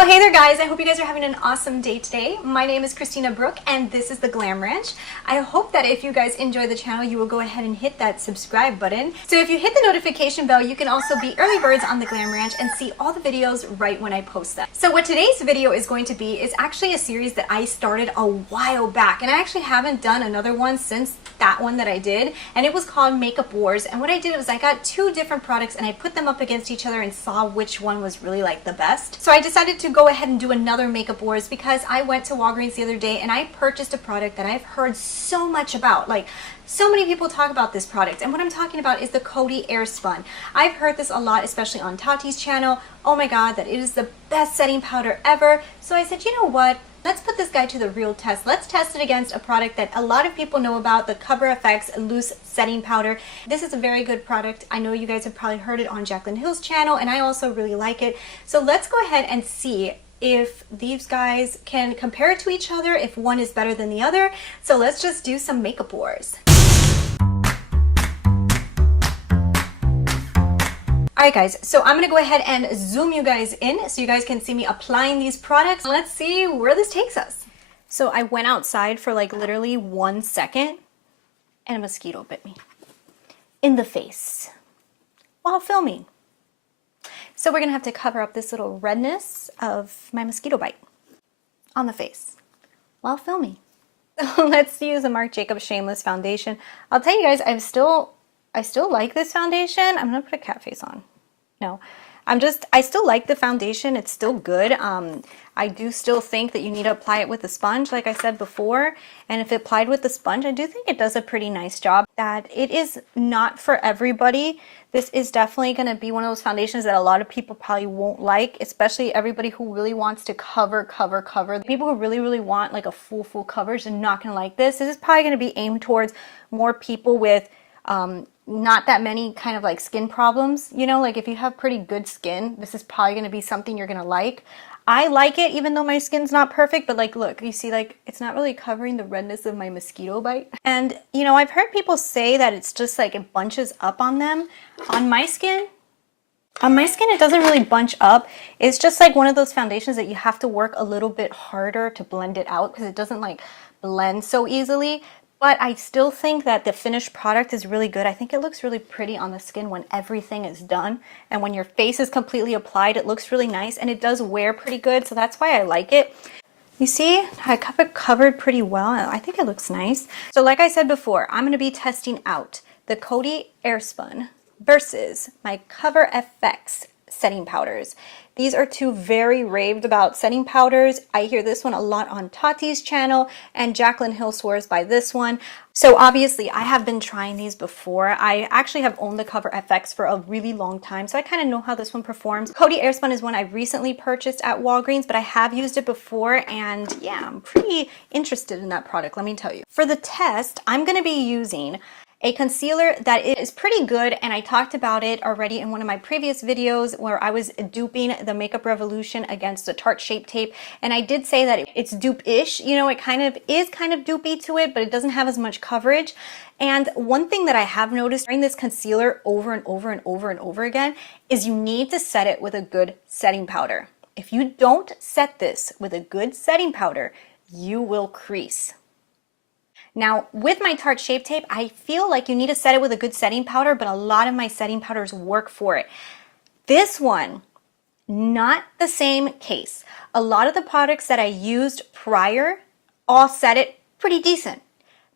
Well, hey there guys, I hope you guys are having an awesome day today. My name is Christina Brooke and this is the Glam Ranch. I hope that if you guys enjoy the channel, you will go ahead and hit that subscribe button. So if you hit the notification bell, you can also be early birds on the Glam Ranch and see all the videos right when I post them. So what today's video is going to be is actually a series that I started a while back, and I actually haven't done another one since that one that I did, and it was called Makeup Wars. And what I did was I got two different products and I put them up against each other and saw which one was really like the best. So I decided to go ahead and do another Makeup Wars because I went to Walgreens the other day and I purchased a product that I've heard so much about. Like, so many people talk about this product, and what I'm talking about is the Coty Airspun. I've heard this a lot, especially on Tati's channel. Oh my god, that it is the best setting powder ever. So I said, you know what? Let's put this guy to the real test. Let's test it against a product that a lot of people know about, the Cover FX Loose Setting Powder. This is a very good product. I know you guys have probably heard it on Jaclyn Hill's channel, and I also really like it. So let's go ahead and see if these guys can compare it to each other, if one is better than the other. So let's just do some Makeup Wars. Alright guys, so I'm going to go ahead and zoom you guys in so you guys can see me applying these products. Let's see where this takes us. So I went outside for like literally 1 second and a mosquito bit me in the face while filming. So we're going to have to cover up this little redness of my mosquito bite on the face while filming. So let's use a Marc Shameless foundation. I'll tell you guys, I still like this foundation. I'm going to put a cat face on. No, I still like the foundation. It's still good. I do still think that you need to apply it with a sponge, like I said before. And if applied with the sponge, I do think it does a pretty nice job. That it is not for everybody. This is definitely going to be one of those foundations that a lot of people probably won't like, especially everybody who really wants to cover. People who really want like a full coverage are not going to like this. This is probably going to be aimed towards more people with not that many kind of like skin problems, you know, like if you have pretty good skin, this is probably going to be something you're going to like. I like it even though my skin's not perfect, but like look, you see, like it's not really covering the redness of my mosquito bite. And you know, I've heard people say that it's just like it bunches up on them. On my skin it doesn't really bunch up. It's just like one of those foundations that you have to work a little bit harder to blend it out because it doesn't like blend so easily. But I still think that the finished product is really good. I think it looks really pretty on the skin when everything is done. And when your face is completely applied, it looks really nice. And it does wear pretty good, so that's why I like it. You see, I have it covered pretty well. I think it looks nice. So like I said before, I'm going to be testing out the Coty Airspun versus my Cover FX setting powders. These are two very raved about setting powders. I hear this one a lot on Tati's channel, and Jaclyn Hill swears by this one. So obviously I have been trying these before. I actually have owned the Cover FX for a really long time, so I kind of know how this one performs. Coty Airspun is one I recently purchased at Walgreens, but I have used it before, and yeah, I'm pretty interested in that product, let me tell you. For the test, I'm going to be using a concealer that is pretty good, and I talked about it already in one of my previous videos where I was duping the Makeup Revolution against the Tarte Shape Tape, and I did say that it's dupe-ish. You know, it kind of is kind of dupey to it, but it doesn't have as much coverage. And one thing that I have noticed during this concealer over and over again is you need to set it with a good setting powder. If you don't set this with a good setting powder, you will crease. Now, with my Tarte Shape Tape, I feel like you need to set it with a good setting powder, but a lot of my setting powders work for it. This one, not the same case. A lot of the products that I used prior all set it pretty decent.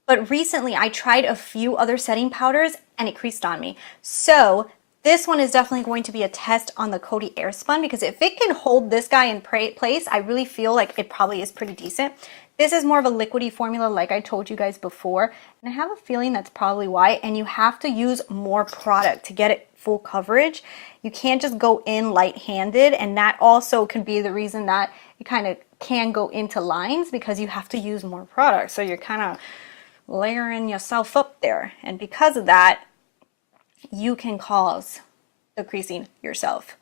But recently, I tried a few other setting powders and it creased on me. So this one is definitely going to be a test on the Coty Airspun, because if it can hold this guy in place, I really feel like it probably is pretty decent. This is more of a liquidy formula like I told you guys before, and I have a feeling that's probably why, and you have to use more product to get it full coverage. You can't just go in light-handed, and that also can be the reason that it kind of can go into lines, because you have to use more product. So you're kind of layering yourself up there, and because of that, you can cause the creasing yourself.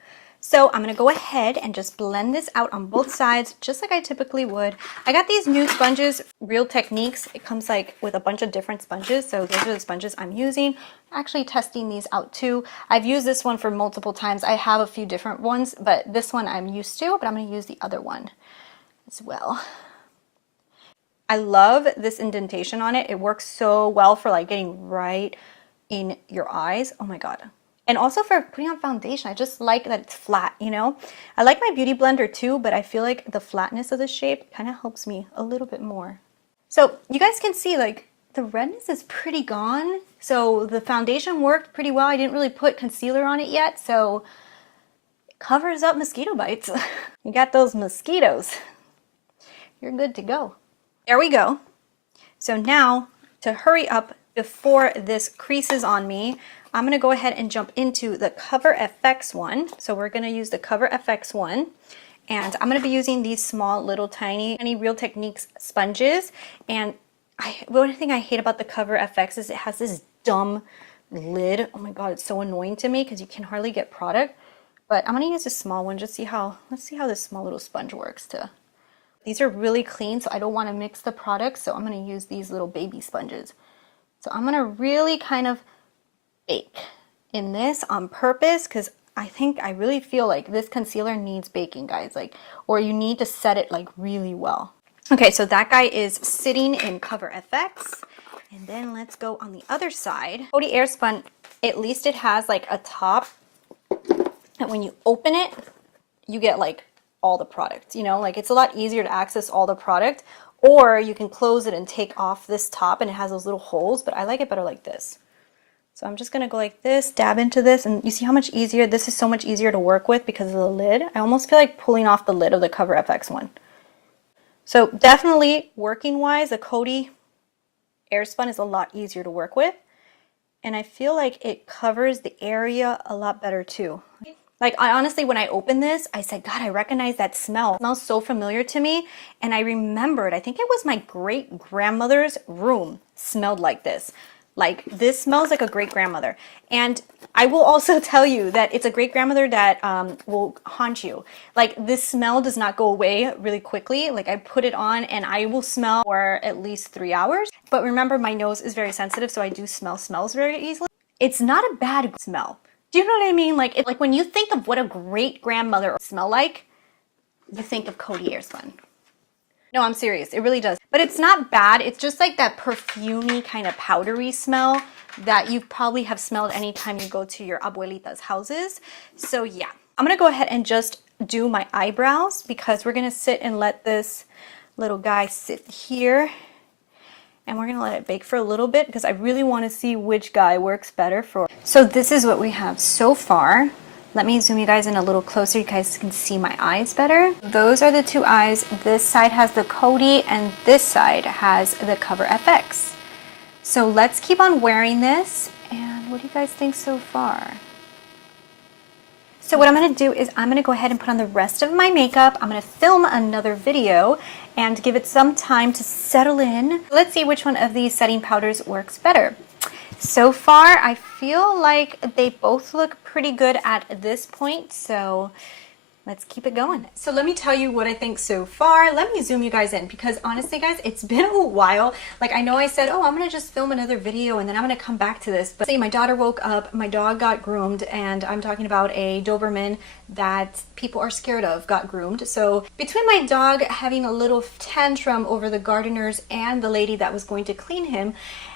So I'm gonna go ahead and just blend this out on both sides, just like I typically would. I got these new sponges, Real Techniques. It comes like with a bunch of different sponges. So those are the sponges I'm using. Actually testing these out too. I've used this one for multiple times. I have a few different ones, but this one I'm used to, but I'm gonna use the other one as well. I love this indentation on it. It works so well for like getting right in your eyes. Oh my God. And also for putting on foundation, I just like that it's flat, you know? I like my beauty blender too, but I feel like the flatness of the shape kind of helps me a little bit more. So you guys can see like the redness is pretty gone. So the foundation worked pretty well. I didn't really put concealer on it yet, so it covers up mosquito bites. You got those mosquitoes. You're good to go. There we go. So now to hurry up before this creases on me, I'm going to go ahead and jump into the Cover FX one. So we're going to use the Cover FX one. And I'm going to be using these small, little, tiny Real Techniques sponges. And one thing I hate about the Cover FX is it has this dumb lid. Oh my God, it's so annoying to me because you can hardly get product. But I'm going to use a small one. Let's see how this small little sponge works too. These are really clean, so I don't want to mix the products. So I'm going to use these little baby sponges. So I'm going to really kind of bake in this on purpose because I really feel like this concealer needs baking, guys, like, or you need to set it like really well. Okay, so that guy is sitting in Cover FX. And then let's go on the other side. Coty Airspun, at least it has like a top, and when you open it, you get like all the product, you know, like it's a lot easier to access all the product, or you can close it and take off this top and it has those little holes, but I like it better like this. So I'm just going to go like this, dab into this, and you see how much easier, this is so much easier to work with because of the lid. I almost feel like pulling off the lid of the Cover FX one. So definitely working wise, the Coty Airspun is a lot easier to work with. And I feel like it covers the area a lot better too. Like I honestly, when I opened this, I said, God, I recognize that smell. It smells so familiar to me. And I remembered, I think it was my great grandmother's room smelled like this. Like this smells like a great grandmother. And I will also tell you that it's a great grandmother that will haunt you. Like this smell does not go away really quickly. Like I put it on and I will smell for at least 3 hours. But remember, my nose is very sensitive, so I do smell smells very easily. It's not a bad smell. Do you know what I mean? Like, like when you think of what a great grandmother smell like, you think of Coty Airspun. No, I'm serious. It really does. But it's not bad. It's just like that perfumey kind of powdery smell that you probably have smelled anytime you go to your abuelita's houses. So yeah, I'm going to go ahead and just do my eyebrows because we're going to sit and let this little guy sit here. And we're going to let it bake for a little bit because I really want to see which guy works better for. So this is what we have so far. Let me zoom you guys in a little closer. You guys can see my eyes better. Those are the two eyes. This side has the Coty and this side has the Cover FX. So let's keep on wearing this. And what do you guys think so far? So what I'm going to do is I'm going to go ahead and put on the rest of my makeup. I'm going to film another video and give it some time to settle in. Let's see which one of these setting powders works better. So far, I feel like they both look pretty good at this point, so let's keep it going. So let me tell you what I think so far. Let me zoom you guys in because honestly, guys, it's been a while. Like I know I said, oh, I'm gonna just film another video and then I'm gonna come back to this. But say my daughter woke up, my dog got groomed, and I'm talking about a Doberman that people are scared of got groomed. So between my dog having a little tantrum over the gardeners and the lady that was going to clean him,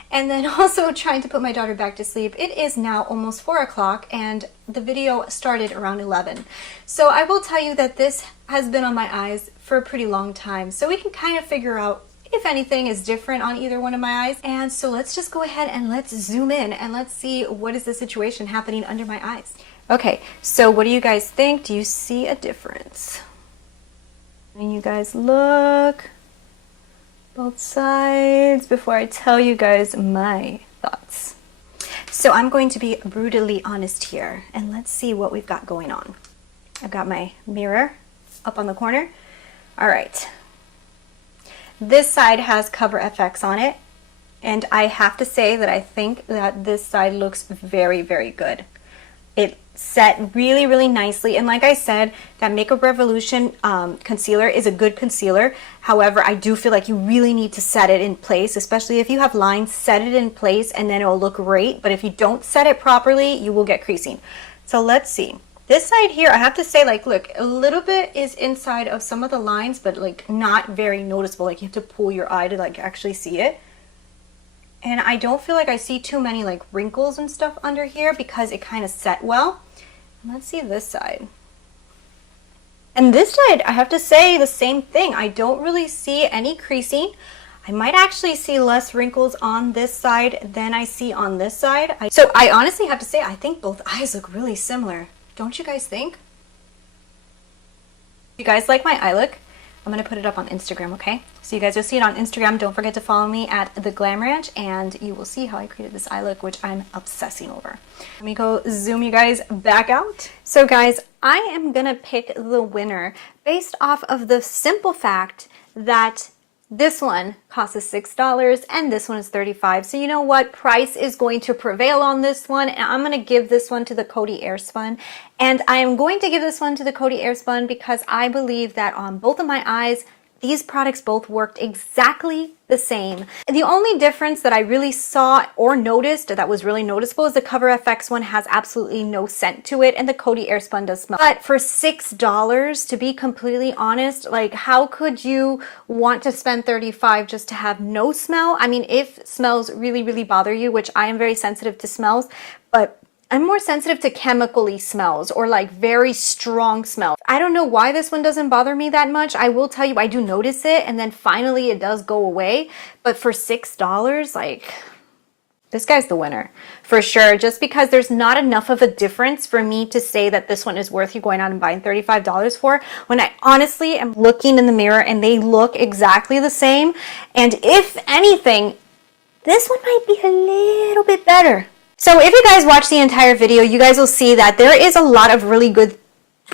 and then also trying to put my daughter back to sleep, it is now almost 4 o'clock and the video started around 11. So I will tell you that this has been on my eyes for a pretty long time. So we can kind of figure out if anything is different on either one of my eyes. And so let's just go ahead and let's zoom in and let's see what is the situation happening under my eyes. Okay, so what do you guys think? Do you see a difference? And you guys look both sides before I tell you guys my thoughts. So I'm going to be brutally honest here and let's see what we've got going on. I've got my mirror up on the corner. All right. This side has Cover FX on it and I have to say that I think that this side looks very, very good. It set really, really nicely. And like I said, that Makeup Revolution concealer is a good concealer. However, I do feel like you really need to set it in place, especially if you have lines. Set it in place and then it will look great. But if you don't set it properly, you will get creasing. So let's see. This side here, I have to say, like, look, a little bit is inside of some of the lines, but like not very noticeable. Like you have to pull your eye to like actually see it. And I don't feel like I see too many like wrinkles and stuff under here because it kind of set well. And let's see this side. And this side, I have to say the same thing. I don't really see any creasing. I might actually see less wrinkles on this side than I see on this side. So I honestly have to say, I think both eyes look really similar. Don't you guys think? If you guys like my eye look, I'm going to put it up on Instagram, okay? So you guys will see it on Instagram. Don't forget to follow me at The Glam Ranch, and you will see how I created this eye look, which I'm obsessing over. Let me go zoom you guys back out. So guys, I am going to pick the winner based off of the simple fact that this one costs us $6 and this one is $35. So you know what? Price is going to prevail on this one. And I'm going to give this one to the Coty Airspun. And I am going to give this one to the Coty Airspun because I believe that on both of my eyes, these products both worked exactly the same. The only difference that I really saw or noticed that was really noticeable is the Cover FX one has absolutely no scent to it and the Coty Airspun does smell. But for $6, to be completely honest, like how could you want to spend $35 just to have no smell? I mean, if smells really, really bother you, which I am very sensitive to smells, but I'm more sensitive to chemically smells or like very strong smells. I don't know why this one doesn't bother me that much. I will tell you, I do notice it and then finally it does go away. But for $6, like this guy's the winner for sure. Just because there's not enough of a difference for me to say that this one is worth you going out and buying $35 for, when I honestly am looking in the mirror and they look exactly the same. And if anything, this one might be a little bit better. So if you guys watch the entire video, you guys will see that there is a lot of really good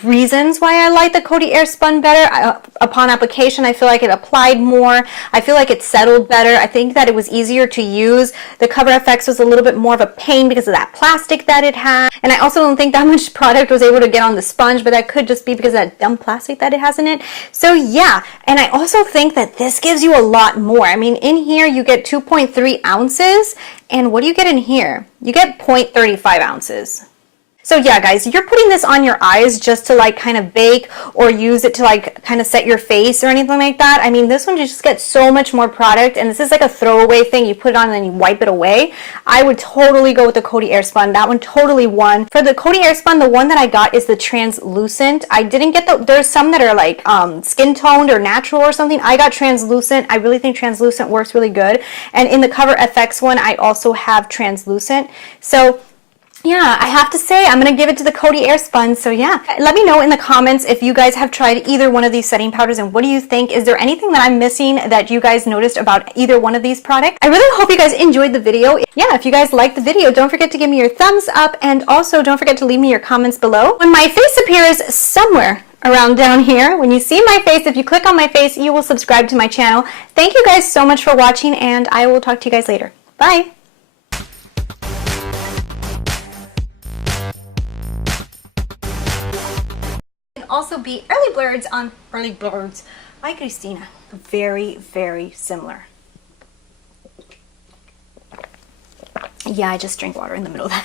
reasons why I like the Coty Airspun better. Upon application, I feel like it applied more. I feel like it settled better. I think that it was easier to use. The Cover FX was a little bit more of a pain because of that plastic that it had. And I also don't think that much product was able to get on the sponge, but that could just be because of that dumb plastic that it has in it. So yeah, and I also think that this gives you a lot more. I mean, in here you get 2.3 ounces, and what do you get in here? You get 0.35 ounces. So yeah, guys, you're putting this on your eyes just to like kind of bake or use it to like kind of set your face or anything like that. I mean, this one you just get so much more product, and this is like a throwaway thing. You put it on and then you wipe it away. I would totally go with the Coty Airspun. That one totally won. For the Coty Airspun, the one that I got is the translucent. I didn't get there's some that are like skin toned or natural or something. I got translucent. I really think translucent works really good. And in the Cover FX one, I also have translucent. So yeah, I have to say, I'm going to give it to the Coty Airspun. So yeah, let me know in the comments if you guys have tried either one of these setting powders and what do you think? Is there anything that I'm missing that you guys noticed about either one of these products? I really hope you guys enjoyed the video. Yeah, if you guys liked the video, don't forget to give me your thumbs up, and also don't forget to leave me your comments below. When my face appears somewhere around down here, when you see my face, if you click on my face, you will subscribe to my channel. Thank you guys so much for watching, and I will talk to you guys later. Bye! Also be early birds on Early Birds by Christina. Very, very similar. Yeah, I just drank water in the middle of that.